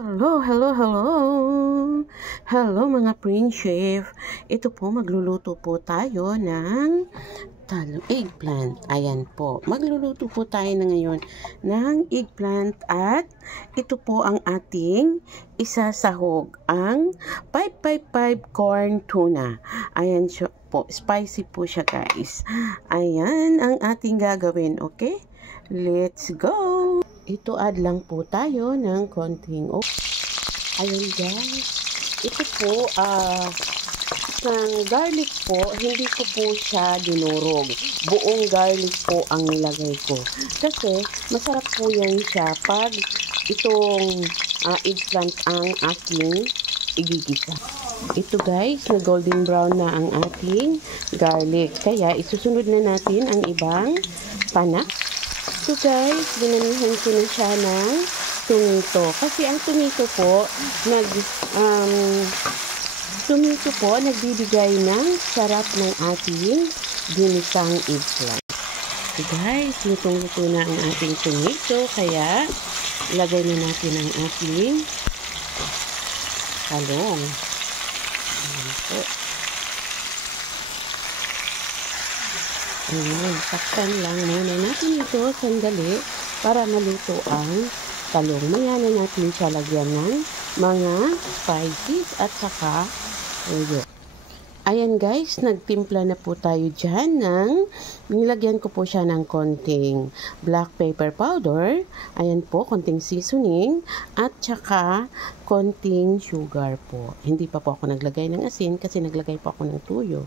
Hello, hello, hello! Hello mga Prince Chef! Ito po, magluluto po tayo ng eggplant. Ayan po, magluluto po tayo na ngayon ng eggplant at ito po ang ating isasahog, ang 555 corn tuna. Ayan siya po, spicy po siya guys. Ayan ang ating gagawin, okay? Let's go! Ito add lang po tayo ng konting ayun guys, ito po ng garlic po, hindi ko po siya dinurog, buong garlic po ang nilagay ko kasi masarap po yan siya pag itong eggplant ang aking igigisa. Ito guys, na golden brown na ang ating garlic, kaya isusunod na natin ang ibang panak. So guys, dinamihan ko na siya ng tomato. Kasi ang tomato po, nagbibigay ng sarap ng ating ginisang eggplant. So guys, lutong-luto na ang ating tomato. Kaya, lagay na natin ang ating talong. Ayan po. Ayan, takpan lang muna natin ito sandali para maluto ang talong. Maya na natin siya lagyan ng mga spices at saka toyo. Ayan guys, nagtimpla na po tayo dyan nilagyan ko po siya ng konting black pepper powder. Ayan po, konting seasoning at saka konting sugar po. Hindi pa po ako naglagay ng asin kasi naglagay po ako ng tuyo.